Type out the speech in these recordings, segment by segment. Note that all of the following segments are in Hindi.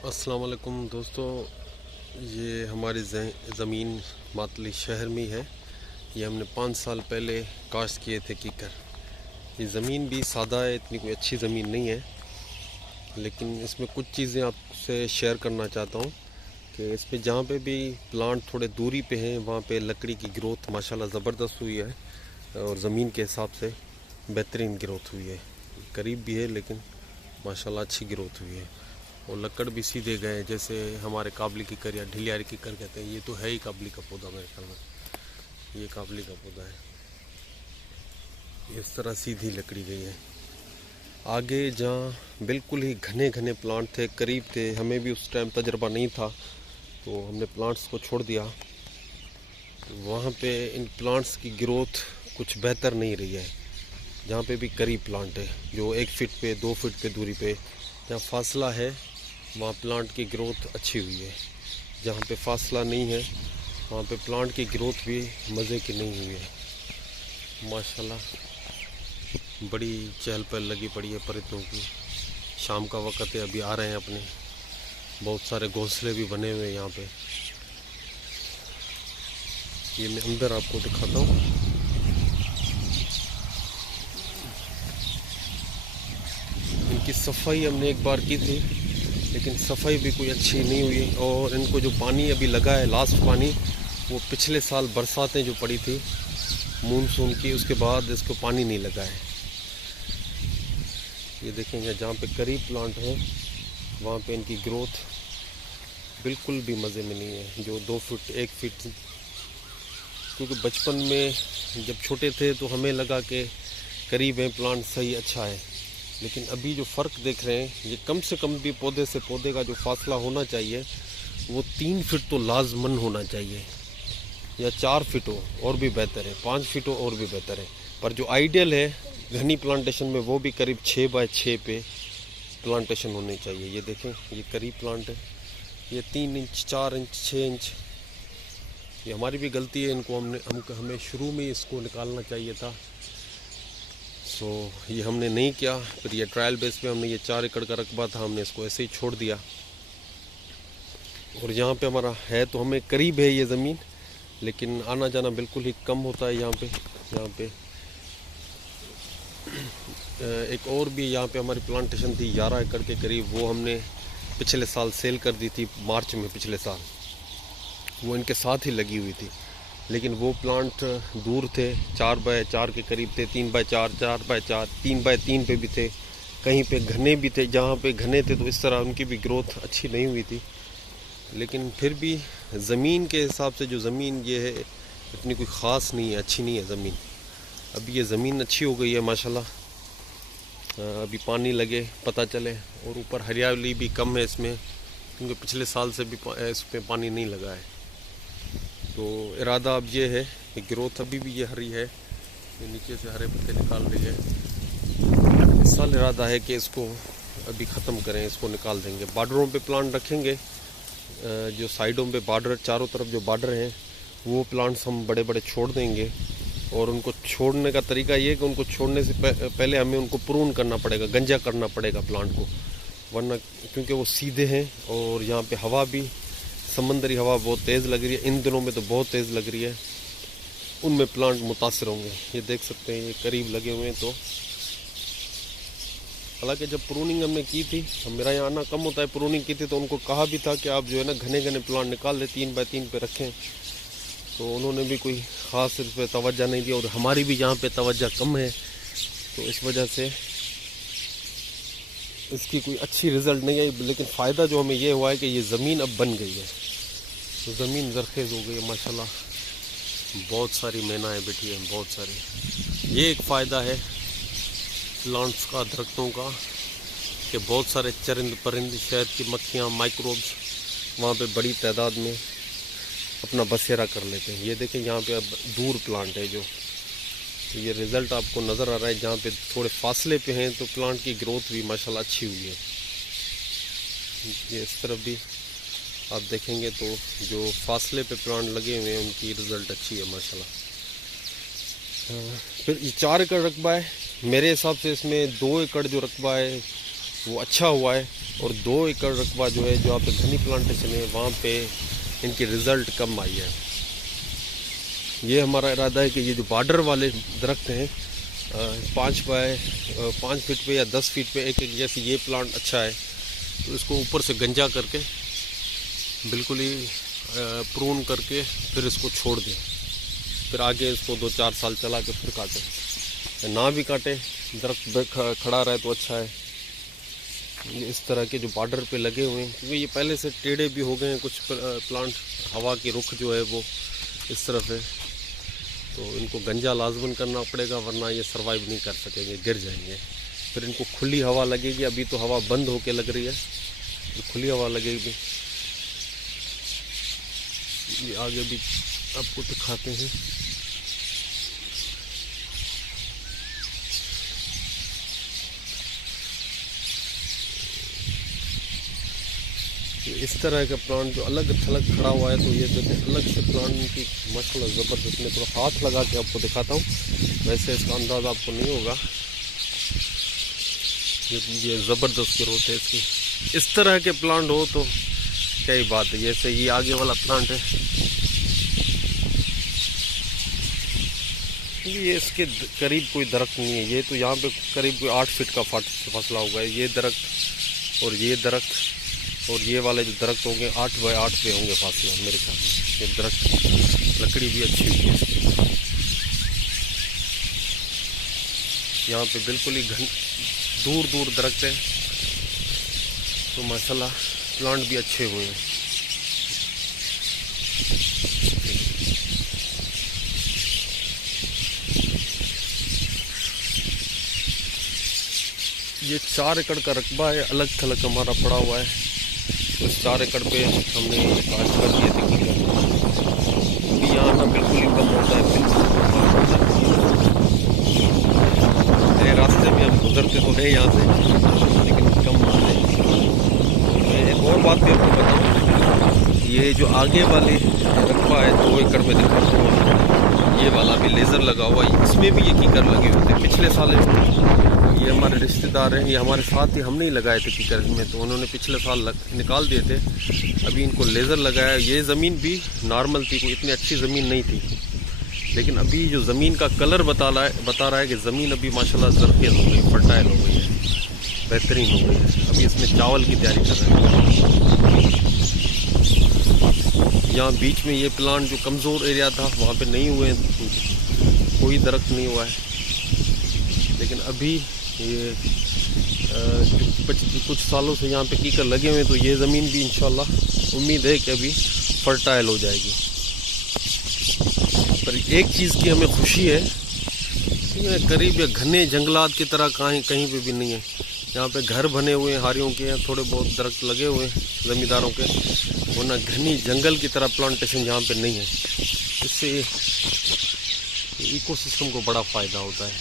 अस्सलाम वालेकुम दोस्तों, ये हमारी ज़मीन मातली शहर में है। ये हमने 5 साल पहले काश्त किए थे कीकर। ये ज़मीन भी सादा है, इतनी कोई अच्छी ज़मीन नहीं है, लेकिन इसमें कुछ चीज़ें आपसे शेयर करना चाहता हूँ कि इसमें जहाँ पे भी प्लांट थोड़े दूरी पे हैं वहाँ पे लकड़ी की ग्रोथ माशाल्लाह ज़बरदस्त हुई है और ज़मीन के हिसाब से बेहतरीन ग्रोथ हुई है। करीब भी है लेकिन माशाल्लाह अच्छी ग्रोथ हुई है और लकड़ भी सीधे गए, जैसे हमारे काबली की कर या ढिलियारी की कर कहते हैं। ये तो है ही काबली का पौधा, मेरे ख्याल में ये काबली का पौधा है। इस तरह सीधी लकड़ी गई है। आगे जहाँ बिल्कुल ही घने घने प्लांट थे, करीब थे, हमें भी उस टाइम तजर्बा नहीं था तो हमने प्लांट्स को छोड़ दिया। वहाँ पे इन प्लांट्स की ग्रोथ कुछ बेहतर नहीं रही है। जहाँ पे भी करीब प्लांट है, जो 1 फीट पे 2 फीट पे दूरी पे जहाँ फासला है, वहाँ प्लांट की ग्रोथ अच्छी हुई है। जहाँ पे फासला नहीं है वहाँ पे प्लांट की ग्रोथ भी मज़े की नहीं हुई है। माशाल्लाह बड़ी चहल पहल लगी पड़ी है परिंदों की। शाम का वक़्त है, अभी आ रहे हैं अपने। बहुत सारे घोंसले भी बने हुए हैं यहाँ पे। ये मैं अंदर आपको दिखाता हूँ। इनकी सफाई हमने एक बार की थी, लेकिन सफाई भी कोई अच्छी नहीं हुई। और इनको जो पानी अभी लगा है, लास्ट पानी, वो पिछले साल बरसातें जो पड़ी थी मानसून की, उसके बाद इसको पानी नहीं लगा है। ये देखेंगे जहाँ पे करीब प्लांट है वहाँ पे इनकी ग्रोथ बिल्कुल भी मज़े में नहीं है। जो 2 फीट 1 फीट, क्योंकि बचपन में जब छोटे थे तो हमें लगा कि करीब है प्लांट सही अच्छा है, लेकिन अभी जो फ़र्क देख रहे हैं, ये कम से कम भी पौधे से पौधे का जो फासला होना चाहिए वो 3 फीट तो लाजमन होना चाहिए, या 4 फीट हो और भी बेहतर है, 5 फीट हो और भी बेहतर है। पर जो आइडियल है घनी प्लांटेशन में, वो भी करीब 6 बाय 6 पे प्लांटेशन होनी चाहिए। ये देखें, ये करीब प्लांट है, ये 3 इंच 4 इंच 6 इंच। ये हमारी भी गलती है, इनको हमें शुरू में इसको निकालना चाहिए था। सो ये हमने नहीं किया। फिर ये ट्रायल बेस पे हमने, ये 4 एकड़ का रकबा था, हमने इसको ऐसे ही छोड़ दिया। और यहाँ पे हमारा है तो हमें करीब है ये ज़मीन, लेकिन आना जाना बिल्कुल ही कम होता है यहाँ पे एक और भी यहाँ पे हमारी प्लांटेशन थी 11 एकड़ के करीब, वो हमने पिछले साल सेल कर दी थी मार्च में पिछले साल। वो इनके साथ ही लगी हुई थी, लेकिन वो प्लांट दूर थे, 4 बाय 4 के करीब थे, 3 बाय 4, 4 बाय 4, 3 बाय 3 पे भी थे, कहीं पे घने भी थे। जहाँ पे घने थे तो इस तरह उनकी भी ग्रोथ अच्छी नहीं हुई थी। लेकिन फिर भी ज़मीन के हिसाब से जो ज़मीन ये है इतनी कोई ख़ास नहीं है, अच्छी नहीं है ज़मीन। अभी ये ज़मीन अच्छी हो गई है माशाल्लाह। अभी पानी लगे पता चले, और ऊपर हरियाली भी कम है इसमें, क्योंकि पिछले साल से भी इसमें पानी नहीं लगा है। तो इरादा अब ये है कि ग्रोथ अभी भी ये हरी है, ये नीचे से हरे पत्ते निकाल रही है। इस साल इरादा है कि इसको अभी ख़त्म करें, इसको निकाल देंगे। बॉर्डरों पे प्लांट रखेंगे, जो साइडों पे बॉर्डर, चारों तरफ जो बॉर्डर हैं, वो प्लांट्स हम बड़े बड़े छोड़ देंगे। और उनको छोड़ने का तरीका ये है कि उनको छोड़ने से पहले हमें उनको प्रून करना पड़ेगा, गंजा करना पड़ेगा प्लांट को, वरना क्योंकि वो सीधे हैं। और यहाँ पे हवा भी, समंदरी हवा बहुत तेज़ लग रही है, इन दिनों में तो बहुत तेज़ लग रही है, उनमें प्लांट मुतासर होंगे। ये देख सकते हैं, ये करीब लगे हुए हैं। तो हालांकि जब प्रूनिंग हमने की थी, मेरा यहाँ आना कम होता है, प्रूनिंग की थी तो उनको कहा भी था कि आप जो है ना घने घने प्लांट निकाल लें, 3 बाय 3 पे रखें। तो उन्होंने भी कोई ख़ास इस पर तवज्जो नहीं दी, और हमारी भी यहाँ पे तवज्जो कम है, तो इस वजह से इसकी कोई अच्छी रिज़ल्ट नहीं आई। लेकिन फ़ायदा जो हमें ये हुआ है कि ये ज़मीन अब बन गई है, तो ज़मीन ज़रखेज़ हो गई है माशाल्लाह। बहुत सारी मैनाएँ बैठी हैं, बहुत सारी। ये एक फ़ायदा है प्लांट्स का, दरख्तों का, कि बहुत सारे चरिंद परिंद, शहद की मक्खियाँ, माइक्रोब्स वहाँ पे बड़ी तादाद में अपना बसेरा कर लेते हैं। ये देखें, यहाँ पे अब दूर प्लांट है जो, तो ये रिज़ल्ट आपको नज़र आ रहा है। जहाँ पे थोड़े फासले पे हैं तो प्लांट की ग्रोथ भी माशाल्लाह अच्छी हुई है। ये इस तरफ भी आप देखेंगे तो जो फासले पे प्लांट लगे हुए हैं उनकी रिज़ल्ट अच्छी है माशाल्लाह। फिर ये 4 एकड़ रकबा है, मेरे हिसाब से इसमें 2 एकड़ जो रकबा है वो अच्छा हुआ है। और 2 एकड़ रकबा जो है, जो आप घनी प्लांटेशन है, वहाँ पे इनकी रिज़ल्ट कम आई है। ये हमारा इरादा है कि ये जो बॉर्डर वाले दरख्त हैं 5 फीट पे या 10 फीट पे एक जैसे ये प्लांट अच्छा है, तो इसको ऊपर से गंजा करके बिल्कुल ही प्रून करके फिर इसको छोड़ दें। फिर आगे इसको 2-4 साल चला के फिर काटें, ना भी काटे दरख्त खड़ा रहे तो अच्छा है। इस तरह के जो बॉर्डर पे लगे हुए हैं, क्योंकि ये पहले से टेढ़े भी हो गए हैं कुछ प्लांट, हवा की रुख जो है वो इस तरफ है, तो इनको गंजा लाजमन करना पड़ेगा, वरना ये सरवाइव नहीं कर सकेंगे, गिर जाएंगे। फिर इनको खुली हवा लगेगी, अभी तो हवा बंद होके लग रही है, तो खुली हवा लगेगी। ये आगे भी आपको दिखाते हैं। इस तरह का प्लांट जो अलग थलग खड़ा हुआ है, तो ये जो अलग से प्लांट की माशाल्लाह ज़बरदस्त। मैं थोड़ा हाथ लगा के आपको दिखाता हूँ, वैसे इसका अंदाज़ा आपको नहीं होगा। ये ज़बरदस्त ग्रोथ है इसकी। इस तरह के प्लांट हो तो क्या ही बात है। जैसे ये आगे वाला प्लांट है, ये इसके करीब कोई दरख्त नहीं है। ये तो यहाँ पे करीब कोई 8 फीट का फासला होगा। ये दरख्त और ये दरख्त और ये वाले जो दरख्त होंगे 8 बाय 8 पे होंगे फासला मेरे ख्याल में। ये दरख्त लकड़ी भी अच्छी हुई है इसकी। यहाँ पे बिल्कुल ही दूर दूर दरख्त है, तो माशाल्लाह प्लांट भी अच्छे हुए हैं। ये 4 एकड़ का रकबा है, अलग थलग हमारा पड़ा हुआ है। तो इस 4 एकड़ पे हमने काश्त कर दिए थे कि अभी यहाँ ना बिल्कुल ही कम होता है, नए रास्ते में हम गुजरते तो है यहाँ से, लेकिन कम आते हैं। मैं एक और बात भी आपको बताऊँ, ये जो आगे वाले रकबा है 2 एकड़ में दिखाता हूँ, ये वाला भी लेज़र लगा हुआ है, इसमें भी ये कीकर लगे हुए थे पिछले साल। ये हमारे रिश्तेदार हैं, ये हमारे साथ ही, हमने ही लगाए थे कीकर में, तो उन्होंने पिछले साल निकाल दिए थे। अभी इनको लेज़र लगाया। ये ज़मीन भी नॉर्मल थी, कोई इतनी अच्छी ज़मीन नहीं थी, लेकिन अभी जो ज़मीन का कलर बता रहा है कि ज़मीन अभी माशाल्लाह ज़रखेज़ हो गई, फर्टाइल हो गई है, बेहतरीन हो गई है। अभी इसमें चावल की तैयारी कर रहे हैं। यहाँ बीच में ये प्लांट जो कमज़ोर एरिया था वहाँ पे नहीं हुए, कोई दरख्त नहीं हुआ है, लेकिन अभी ये कुछ सालों से यहाँ पे कीकर लगे हुए हैं, तो ये ज़मीन भी इंशाल्लाह उम्मीद है कि अभी फर्टाइल हो जाएगी। पर एक चीज़ की हमें खुशी है, ये करीब घने जंगलात की तरह कहीं पे भी नहीं है। यहाँ पे घर बने हुए हैं, हारियों के, थोड़े बहुत दरख्त लगे हुए हैं ज़मींदारों के, वरना घनी जंगल की तरह प्लांटेशन यहाँ पे नहीं है। इससे इकोसिस्टम को बड़ा फ़ायदा होता है।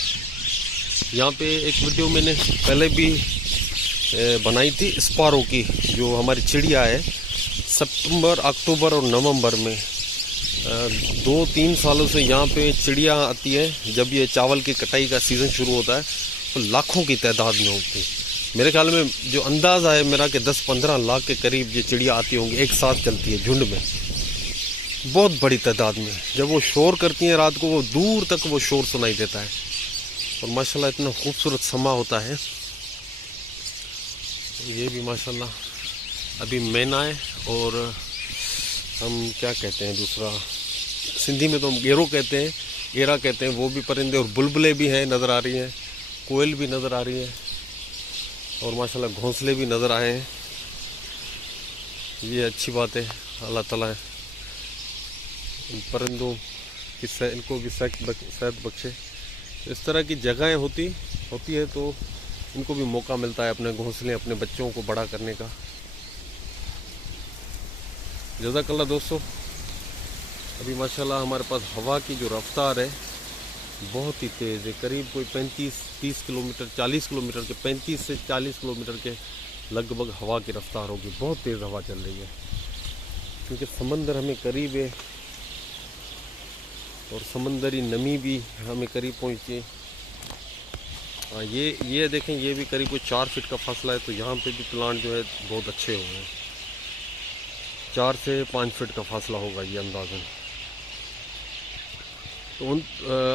यहाँ पे एक वीडियो मैंने पहले भी बनाई थी स्पारो की, जो हमारी चिड़िया है। सितंबर, अक्टूबर और नवंबर में 2-3 सालों से यहाँ पे चिड़िया आती है। जब ये चावल की कटाई का सीज़न शुरू होता है तो लाखों की तादाद में होती है। मेरे ख्याल में जो अंदाज़ा है मेरा कि 10-15 लाख के करीब ये चिड़िया आती होंगी, एक साथ चलती है झुंड में, बहुत बड़ी तादाद में। जब वो शोर करती हैं रात को, वो दूर तक वो शोर सुनाई देता है, और माशाल्लाह इतना खूबसूरत समा होता है। ये भी माशाल्लाह अभी मैना है, और हम क्या कहते हैं दूसरा, सिंधी में तो हम गेरो कहते हैं, गेरा कहते हैं, वो भी परिंदे, और बुलबुलें भी हैं, नज़र आ रही हैं, कोयल भी नज़र आ रही है, और माशाल्लाह घोंसले भी नज़र आए हैं। ये अच्छी बात है, अल्लाह ताला इन परिंदों की इनको भी सेहत बख्शे। इस तरह की जगहें होती है तो इनको भी मौका मिलता है अपने घोंसले, अपने बच्चों को बड़ा करने का। जज़ाकल्लाह दोस्तों। अभी माशाल्लाह हमारे पास हवा की जो रफ्तार है बहुत ही तेज़ है, करीब कोई 35-30 किलोमीटर, 40 किलोमीटर के, 35 से 40 किलोमीटर के लगभग हवा की रफ्तार होगी। बहुत तेज़ हवा चल रही है, क्योंकि समंदर हमें करीब है और समंदरी नमी भी हमें करीब पहुँची है। हाँ, ये देखें, ये भी करीब कोई 4 फीट का फासला है, तो यहाँ पे भी प्लांट जो है बहुत अच्छे हुए हैं। 4 से 5 फीट का फासला होगा ये अंदाज़न। तो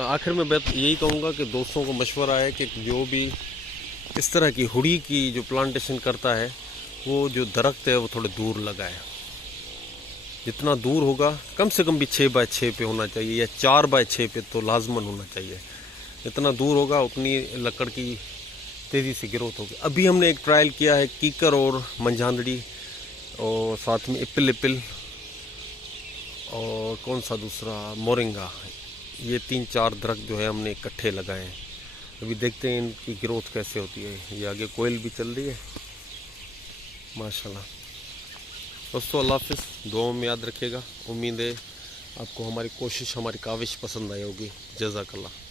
आखिर में मैं यही कहूँगा कि दोस्तों को मशवरा है कि जो भी इस तरह की हुडी की जो प्लांटेशन करता है, वो जो दरख्त है वो थोड़े दूर लगाए। जितना दूर होगा, कम से कम भी 6 बाय 6 पे होना चाहिए, या 4 बाय 6 पे तो लाजमन होना चाहिए। जितना दूर होगा उतनी लकड़ की तेज़ी से ग्रोथ होगी। अभी हमने एक ट्रायल किया है कीकर और मंझांदड़ी, और साथ में इपिल और कौन सा दूसरा, मोरिंगा। ये 3-4 दरख्त जो है हमने इकट्ठे लगाए हैं। अभी देखते हैं इनकी ग्रोथ कैसे होती है। ये आगे कोयल भी चल रही है माशाल्लाह। दोस्तों अल्लाह हाफ़िज़, दुआओं में याद रखिएगा। उम्मीद है आपको हमारी कोशिश, हमारी काविश पसंद आई होगी। जज़ाकल्लाह।